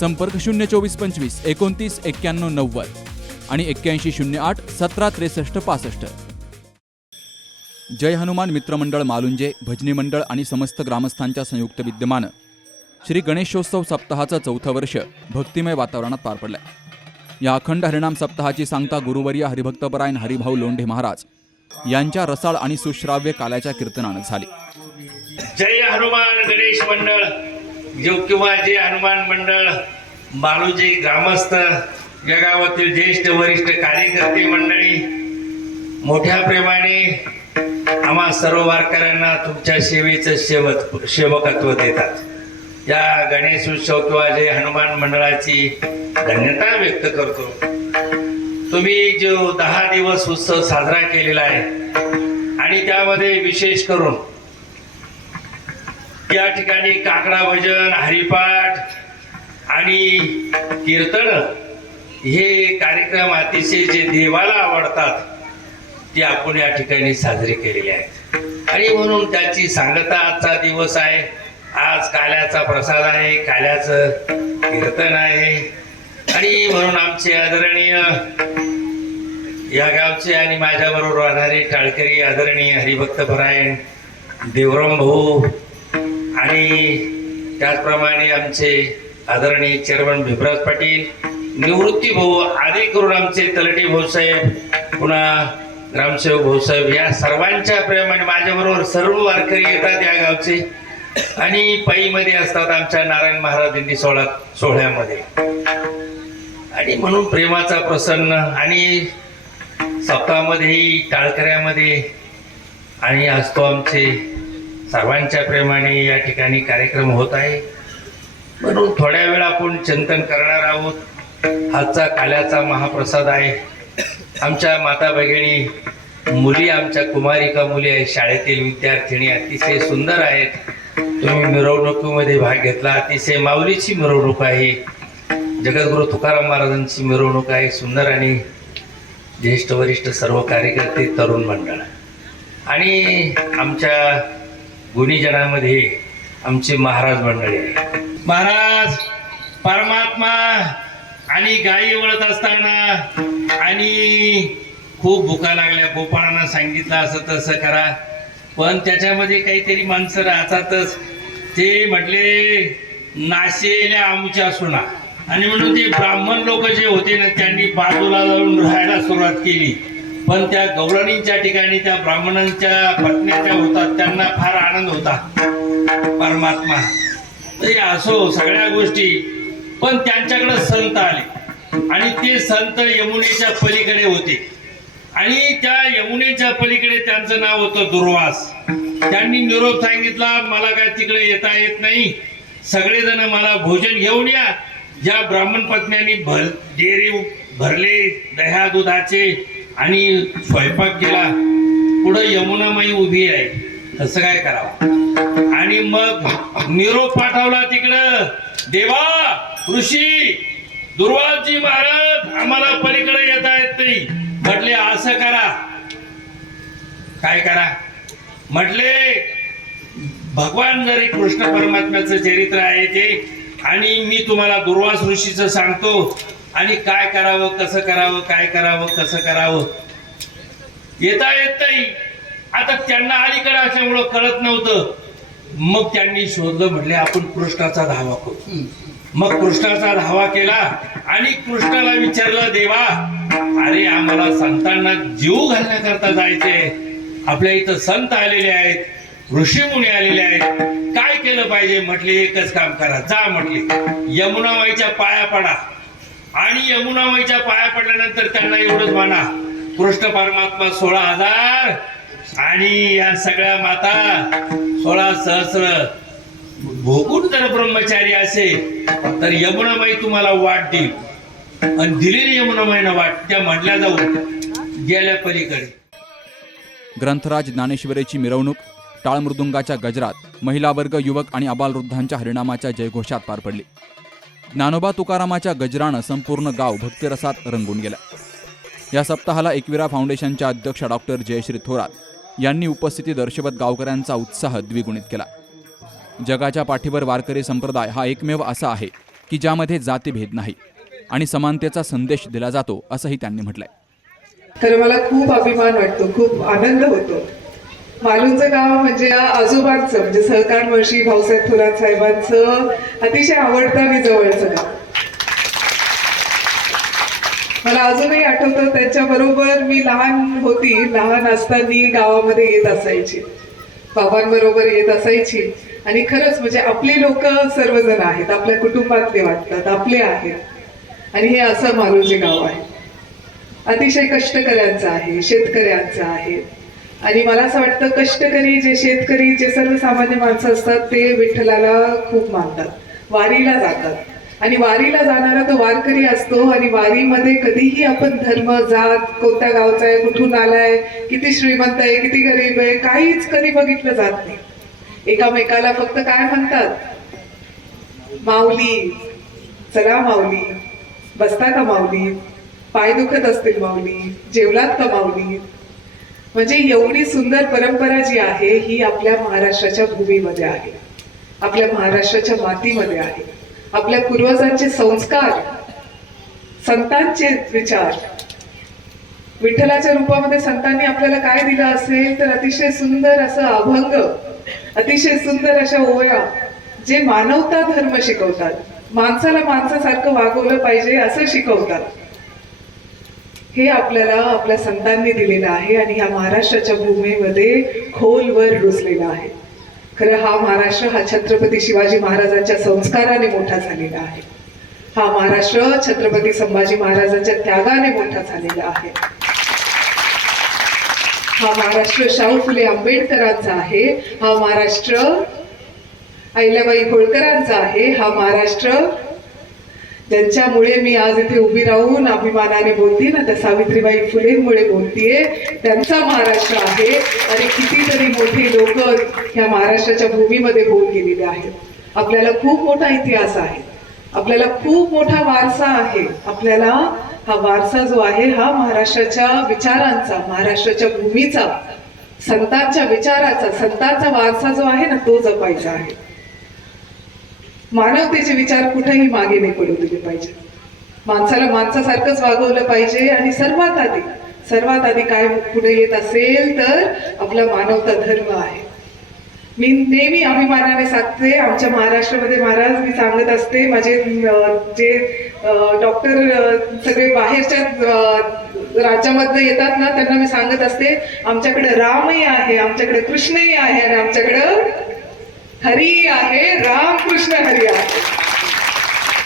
संपर्क शून्य चोवीस पंचवीस एकोणतीस एक्क्याण्णव नव्वद आणि एक्क्याऐंशी शून्य आठ सतरा त्रेसष्ट पासष्ट. जय हनुमान मित्रमंडळ मालुंजे भजनी मंडळ आणि समस्त ग्रामस्थांच्या संयुक्त विद्यमानं श्री गणेशोत्सव सप्ताहाचं चौथं वर्ष भक्तिमय वातावरणात पार पडलं या अखंड हरिणाम सप्ताहाची सांगता गुरुवर्य हरिभक्तपरायण हरिभाऊ लोंढे महाराज यांच्या रसाळ आणि सुश्राव्य काल्याच्या कीर्तनानं झाली. जय हनुमान गणेश मंडळ. जो किंवा जे हनुमान मंडळ बालूजी ग्रामस्थ या गावातील ज्येष्ठ वरिष्ठ कार्यकर्ते मंडळी मोठ्या प्रेमाने आम्हा सर्व वारकऱ्यांना तुमच्या सेवेचं सेवक सेवकत्व देतात. या गणेश उत्सव किंवा जे हनुमान मंडळाची धन्यता व्यक्त करतो. तुम्ही जो दहा दिवस उत्सव साजरा केलेला आहे आणि त्यामध्ये विशेष करून या ठिकाणी काकडा भजन हरिपाठ आणि कीर्तन हे कार्यक्रम अतिशय जे देवाला आवडतात ते आपण या ठिकाणी साजरे केलेले आहेत. आणि म्हणून त्याची सांगता आजचा दिवस आहे. आज काल्याचा प्रसाद आहे काल्याचं कीर्तन आहे. आणि म्हणून आमचे आदरणीय या गावचे आणि माझ्याबरोबर राहणारे टाळकरी आदरणीय हरिभक्तपरायण देवराम भाऊ आणि त्याचप्रमाणे आमचे आदरणीय चेअरमन भिमराज पाटील निवृत्ती भाऊ आदी करून आमचे तलटी भाऊसाहेब पुन्हा ग्रामसेवक भाऊसाहेब या सर्वांच्या प्रेमाने माझ्याबरोबर सर्व वारकरी येतात या गावचे. आणि पायीमध्ये असतात आमच्या नारायण महाराज दिंडी सोहळा सोहळ्यामध्ये. आणि म्हणून प्रेमाचा प्रसन्न आणि सप्ताहामध्येही टाळकऱ्यामध्ये आणि असतो आमचे सर्वांच्या प्रेमाने या ठिकाणी कार्यक्रम होत आहे. म्हणून थोड्या वेळ आपण चिंतन करणार आहोत. आजचा काल्याचा महाप्रसाद आहे. आमच्या माता भगिनी मुली आमच्या कुमारिका मुली आहेत. शाळेतील विद्यार्थिनी अतिशय सुंदर आहेत. तुम्ही मिरवणुकीमध्ये भाग घेतला. अतिशय माऊलीची मिरवणूक आहे. जगद्गुरु तुकाराम महाराजांची मिरवणूक आहे. सुंदर आणि ज्येष्ठ वरिष्ठ सर्व कार्यकर्ते तरुण मंडळ. आणि आमच्या गुणीजनामध्ये आमचे महाराज मंडळी. महाराज परमात्मा आणि गायी वळत असताना आणि खूप भुका लागल्या गोपाळांना सांगितलं असं तसं करा. पण त्याच्यामध्ये काहीतरी माणसं राहतातच. ते म्हटले नाशेल्या आमच्या सुना. आणि म्हणून ते ब्राह्मण लोक जे होते ना त्यांनी बाजूला जाऊन राहायला सुरुवात केली. पण त्या गौरणींच्या ठिकाणी त्या ब्राह्मणांच्या पत्न्या होतात त्यांना फार आनंद होता. परमात्मा. असो सगळ्या गोष्टी. पण त्यांच्याकडे संत आले. आणि ते संत यमुनेच्या पलीकडे होते. आणि त्या यमुनेच्या पलीकडे त्यांचं नाव होतं दुर्वास. त्यांनी निरोप सांगितला मला काय तिकडे येता येत नाही. सगळेजण मला भोजन घेऊन या. ज्या ब्राह्मण पत्न्यांनी भर डेरे भरले दह्या दुधाचे आणि स्वयंपाक केला पुढं यमुनामाई उभी आहे. तसं काय करावं? आणि मग निरोप पाठवला तिकडं. देवा ऋषी दुर्वाजी महाराज आम्हाला पलीकडे येता येत नाही. म्हटले असं करा. काय करा? म्हटले भगवान जरी कृष्ण परमात्म्याचं चरित्र आहे ते आणि मी तुम्हाला दुर्वास ऋषीचं सांगतो आणि काय करावं कसं करावं काय करावं कसं करावं? येता येत नाही आता त्यांना अलीकडे असल्यामुळं कळत नव्हतं. मग त्यांनी शोधलं म्हटले आपण कृष्णाचा धावा करू. मग कृष्णाचा धावा केला आणि कृष्णाला विचारलं देवा अरे आम्हाला संतांना जीव घालण्याकरता जायचंय. आपल्या इथं संत आलेले आहेत ऋषी मुनी आलेले आहेत. काय केलं पाहिजे? म्हटले एकच काम करा. जा म्हटले यमुनामाईच्या पाया पडा. आणि यमुनामाईच्या पाया पडल्यानंतर त्यांना एवढंच म्हणा कृष्ण परमात्मा सोळा हजार आणि या सगळ्या माता सोळा सहस्र. भोगून जर ब्रह्मचारी असेल तर यमुनामाई तुम्हाला वाट देईल. आणि दिलेली यमुनामाईनं वाट त्या म्हणल्या जाऊन गेल्या पलीकडे. ग्रंथराज ज्ञानेश्वरीची मिरवणूक टाळ मृदुंगाच्या गजरात महिला वर्ग युवक आणि अबालवृद्धांच्या हरिणामाच्या जयघोषात पार पडली. ज्ञानोबा तुकारामाच्या गजरानं संपूर्ण गाव भक्तिरसात रंगून गेलं. या सप्ताहाला एकविरा फाउंडेशनच्या अध्यक्ष डॉक्टर जयश्री थोरात यांनी उपस्थिती दर्शवत गावकऱ्यांचा उत्साह द्विगुणित केला. जगाच्या पाठीवर वारकरी संप्रदाय हा एकमेव असा आहे की ज्यामध्ये जातीभेद नाही आणि समानतेचा संदेश दिला जातो असंही त्यांनी म्हटलंय. तर मला खूप अभिमान वाटतो खूप आनंद होतो. मालूंचं गाव म्हणजे आजोबांचं म्हणजे सहकार महर्षी भाऊसाहेब थोरात साहेबांचं अतिशय आवडतं आणि जवळचं गाव. मला अजूनही आठवतं त्यांच्याबरोबर मी लहान होती लहान असताना गावामध्ये येत असायची. बाबांबरोबर येत असायची. आणि खरंच म्हणजे आपली लोक सर्वजण आहेत आपल्या कुटुंबातले वाटतात आपले आहेत. आणि हे असं मालूचे गाव आहे. अतिशय कष्टकऱ्यांचं आहे शेतकऱ्यांचं आहे. आणि मला असं वाटतं कष्टकरी जे शेतकरी जे सर्वसामान्य माणसं असतात ते विठ्ठलाला खूप मानतात. वारीला जातात. आणि वारीला जाणारा तो वारकरी असतो आणि वारीमध्ये कधीही आपण धर्म जात कोणत्या गावचा आहे कुठून आलाय किती श्रीमंत आहे किती गरीब आहे काहीच कधी बघितलं जात नाही. एकामेकाला फक्त काय म्हणतात? माऊली चला माऊली बसता का माऊली? पाय दुखत असतील माऊली जेवलात का माऊली? म्हणजे एवढी सुंदर परंपरा जी आहे ही आपल्या महाराष्ट्राच्या भूमीमध्ये आहे. आपल्या महाराष्ट्राच्या मातीमध्ये आहे. आपल्या पूर्वजांचे संस्कार संतांचे विचार विठ्ठलाच्या रूपामध्ये संतांनी आपल्याला काय दिलं असेल तर अतिशय सुंदर असं अभंग अतिशय सुंदर अशा ओव्या जे मानवता धर्म शिकवतात. माणसाला माणसासारखं वागवलं पाहिजे असं शिकवतात. हे आपल्याला आपल्या संतांनी दिलेलं आहे आणि ह्या महाराष्ट्राच्या भूमीमध्ये खोलवर रुजलेला आहे. खरं हा महाराष्ट्र हा छत्रपती शिवाजी महाराजांच्या संस्काराने मोठा झालेला आहे. हा महाराष्ट्र छत्रपती संभाजी महाराजांच्या त्यागाने मोठा झालेला आहे. हा महाराष्ट्र शाहू फुले आंबेडकरांचा आहे. हा महाराष्ट्र अहिल्याबाई होळकरांचा आहे. हा महाराष्ट्र ज्यांच्यामुळे मी आज इथे उभी राहून अभिमानाने बोलते ना त्या सावित्रीबाई फुलेंमुळे बोलतीये. त्यांचा महाराष्ट्र आहे आणि कितीतरी मोठी लोक ह्या महाराष्ट्राच्या भूमीमध्ये होऊन गेलेले आहेत. आपल्याला खूप मोठा इतिहास आहे. आपल्याला खूप मोठा वारसा आहे. आपल्याला हा वारसा जो आहे हा महाराष्ट्राच्या विचारांचा महाराष्ट्राच्या भूमीचा संतांच्या विचाराचा संतांचा वारसा जो आहे ना तो जपायचा आहे. मानवतेचे विचार कुठेही मागे नाही पडू दिले पाहिजे. माणसाला माणसासारखंच वागवलं पाहिजे आणि सर्वात आधी सर्वात आधी काय पुढे येत असेल तर आपला मानवता धर्म आहे. मी नेहमी अभिमानाने सांगते आमच्या महाराष्ट्रामध्ये महाराज मी सांगत असते माझे जे डॉक्टर सगळे बाहेरच्या राज्यामधनं येतात ना त्यांना मी सांगत असते आमच्याकडे रामही आहे आमच्याकडे कृष्णही आहे आणि आमच्याकडं हरी आहे राम कृष्ण हरी आहे.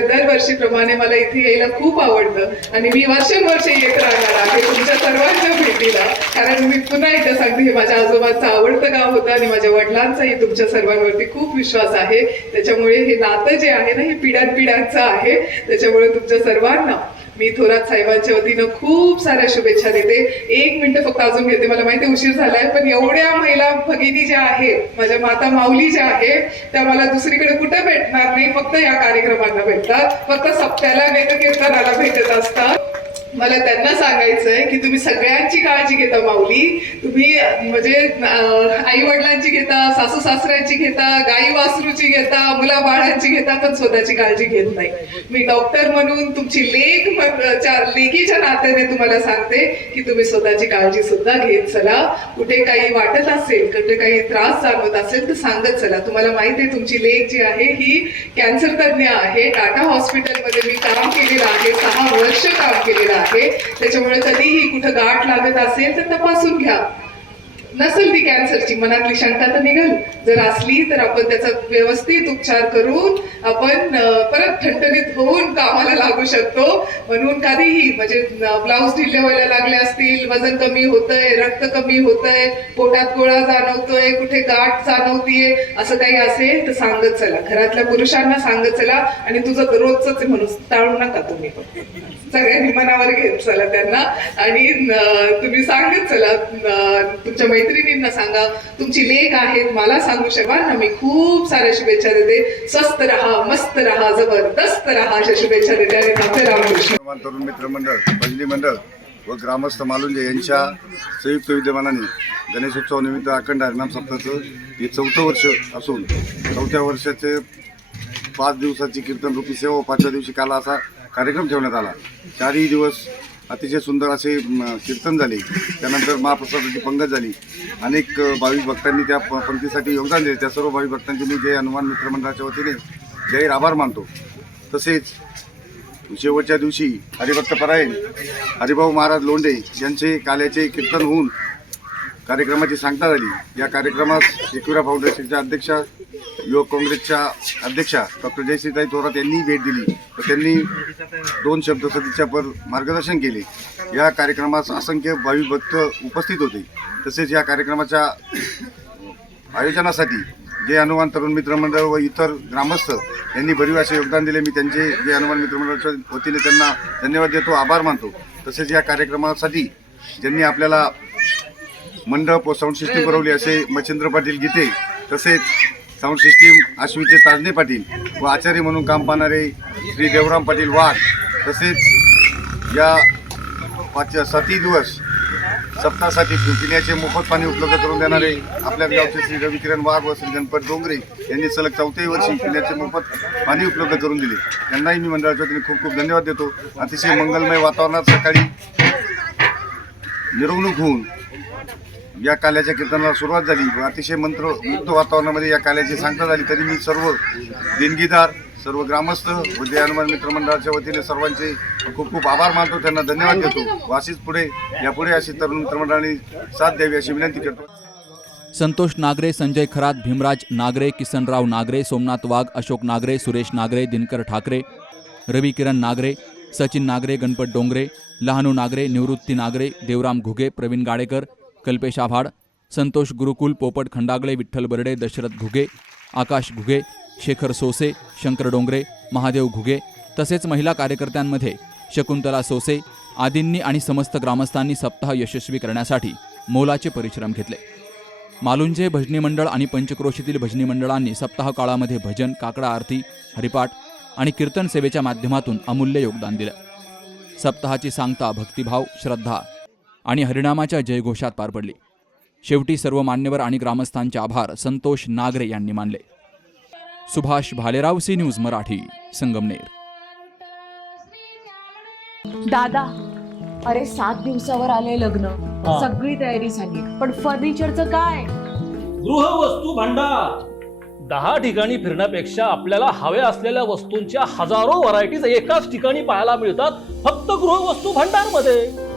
दरवर्षीप्रमाणे मला इथे यायला खूप आवडतं आणि मी वर्षानुवर्ष येत राहणार आहे तुमच्या सर्वांच्या भेटीला. कारण मी पुन्हा एकदा सांगते हे माझ्या आजोबांचं आवडतं गाव होतं आणि माझ्या वडिलांचाही तुमच्या सर्वांवरती खूप विश्वास आहे. त्याच्यामुळे हे नातं जे आहे ना हे पिढ्यानपिढ्यांचं आहे. त्याच्यामुळे तुमच्या सर्वांना मी थोरात साहेबांच्या वतीनं खूप साऱ्या शुभेच्छा देते. एक मिनिट फक्त अजून घेते. मला माहिती उशीर झालाय पण एवढ्या महिला भगिनी ज्या आहेत माझ्या माता माऊली ज्या आहे त्या मला दुसरीकडे कुठे भेटणार नाही फक्त या कार्यक्रमांना भेटतात. फक्त सप्त्याला नाही तर कीर्तनाला भेटत असतात. मला त्यांना सांगायचंय की तुम्ही सगळ्यांची काळजी घेता माऊली. तुम्ही म्हणजे आई वडिलांची घेता सासू सासऱ्यांची घेता गाई वासरूची घेता मुला बाळांची घेता पण स्वतःची काळजी घेत नाही. मी डॉक्टर म्हणून तुमची लेख लेखीच्या नात्याने तुम्हाला सांगते की तुम्ही स्वतःची काळजी सुद्धा घेत चला. कुठे काही वाटत असेल कुठे काही त्रास जाणवत असेल तर सांगत चला. तुम्हाला माहिती आहे तुमची लेख जी आहे ही कॅन्सर तज्ज्ञ आहे. टाटा हॉस्पिटलमध्ये मी काम केलेलं आहे सहा वर्ष काम केलेलं आहे आहे. त्याच्यामुळे कधीही कुठं गाठ लागत असेल तर तपासून घ्या. नसेल ती कॅन्सरची. मनातली शंका तर निघाल. जर असली तर आपण त्याचा व्यवस्थित उपचार करून आपण परत ठणठणीत होऊन कामाला लागू शकतो. म्हणून कधीही म्हणजे ब्लाऊज ढिल्ले व्हायला लागले असतील वजन कमी होतंय रक्त कमी होतंय पोटात गोळा जाणवतोय कुठे गाठ जाणवतीये असं काही असेल तर सांगत चला. घरातल्या पुरुषांना सांगत चला आणि तुझं तर रोजच आहे म्हणून टाळू नका तुम्ही पण. सगळ्यांनी मनावर घेत चला त्यांना. आणि तुम्ही सांगत चला तुमच्या मैत्रिणींना सांगा तुमची लेख आहेत मला सांगू शकाल मी खूप साऱ्या शुभेच्छा देते. स्वस्त राहा मस्त राहा जबरदस्त राहा अशा शुभेच्छा देते. आणि आपले रामकृष्ण. तरुण मित्र मंडळ भजनी मंडळ व ग्रामस्थ मालुंजे यांच्या संयुक्त विद्यमानाने गणेशोत्सवानिमित्त अखंड हरिनाम सप्ताहाचं हे चौथं वर्ष असून चौथ्या वर्षाचे पाच दिवसाची कीर्तन रूपी सेवा पाचव्या दिवशी काला असा कार्यक्रम ठेवण्यात आला. चारही दिवस अतिशय सुंदर असे कीर्तन झाले. त्यानंतर महाप्रसादाची पंगत झाली. अनेक भाविक भक्तांनी त्या प- पंक्तीसाठी योगदान दिले. त्या सर्व भाविक भक्तांचे मी जय हनुमान मित्र मंडळाच्या वतीने जाहीर आभार मानतो. तसेच शेवटच्या दिवशी हरिभक्त परायण हरिभाऊ महाराज लोंढे यांचे काल्याचे कीर्तन होऊन कार्यक्रमाची सांगता झाली. या कार्यक्रमास एकविरा फाउंडेशनच्या अध्यक्षा युवक काँग्रेसच्या अध्यक्षा डॉक्टर जयश्रीताई थोरात यांनी भेट दिली. व त्यांनी दोन शब्द सदिच्छापर मार्गदर्शन केले. या कार्यक्रमास असंख्य भावी भक्त उपस्थित होते. तसेच या कार्यक्रमाच्या आयोजनासाठी जे हनुमान तरुण मित्रमंडळ व इतर ग्रामस्थ यांनी भरीव असे योगदान दिले. मी त्यांचे जे हनुमान मित्रमंडळाच्या वतीने त्यांना धन्यवाद देतो आभार मानतो. तसेच या कार्यक्रमासाठी ज्यांनी आपल्याला मंडप व साऊंड सिस्टीम पुरवली असे मच्छिंद्र पाटील गीते तसेच साऊंड सिस्टीम आश्वीचे ताजने पाटील व आचार्य म्हणून काम पाहणारे श्री देवराम पाटील वाघ तसेच या पाच सातही दिवस सप्ताहासाठी पिण्याचे मोफत पाणी उपलब्ध करून देणारे आपल्या गावचे श्री रविकिरण वाघ व श्री गणपत डोंगरे यांनी सलग चौथ्याही वर्षी पिण्याचे मोफत पाणी उपलब्ध करून दिले. त्यांनाही मी मंडळाच्या वतीने खूप खूप धन्यवाद देतो. अतिशय मंगलमय वातावरणात सकाळी मिरवणूक होऊन या काल्याच्या कीर्तनाला सुरुवात झाली. व अतिशय मंत्र मुक्त वातावरणामध्ये या काल्याची सांगता झाली. तरी मी सर्व देणगीदार सर्व ग्रामस्थ व जय हनुमान मित्र मंडळाच्या वतीने सर्वांचे खूप खूप आभार मानतो. त्यांना धन्यवाद देतो. व अशीच पुढे यापुढे अशी तरुण मित्रमंडळाने साथ द्यावी अशी विनंती करतो. संतोष नागरे संजय खरात भीमराज नागरे किसनराव नागरे सोमनाथ वाघ अशोक नागरे सुरेश नागरे दिनकर ठाकरे रवी किरण नागरे सचिन नागरे गणपत डोंगरे लहानू नागरे निवृत्ती नागरे देवराम घुगे प्रवीण गाडेकर कल्पेश आव्हाड संतोष गुरुकुल पोपट खंडागळे विठ्ठल बर्डे दशरथ घुगे आकाश घुगे शेखर सोसे शंकर डोंगरे महादेव घुगे तसेच महिला कार्यकर्त्यांमध्ये शकुंतला सोसे आदींनी आणि समस्त ग्रामस्थांनी सप्ताह यशस्वी करण्यासाठी मोलाचे परिश्रम घेतले. मालुंजे भजनी मंडळ आणि पंचक्रोशीतील भजनी मंडळांनी सप्ताह काळामध्ये भजन काकडा आरती हरिपाठ आणि कीर्तन सेवेच्या माध्यमातून अमूल्य योगदान दिलं. सप्ताहाची सांगता भक्तिभाव श्रद्धा आणि हरिनामाच्या जयघोषात पार पडली. शेवटी सर्व मान्यवर आणि ग्रामस्थांचे आभार संतोष नागरे यांनी मानले. Subhash Bhalerao C News Marathi Sangamner. दादा अरे सात दिवसावर आले लग्न. सगळी तयारी झाली पण फर्निचरचं काय? गृहवस्तू भांडार. दहा ठिकाणी फिरण्यापेक्षा आपल्याला हव्या असलेल्या वस्तूंच्या हजारो व्हरायटीज एकाच ठिकाणी पाहायला मिळतात फक्त गृहवस्तू भांडारमध्ये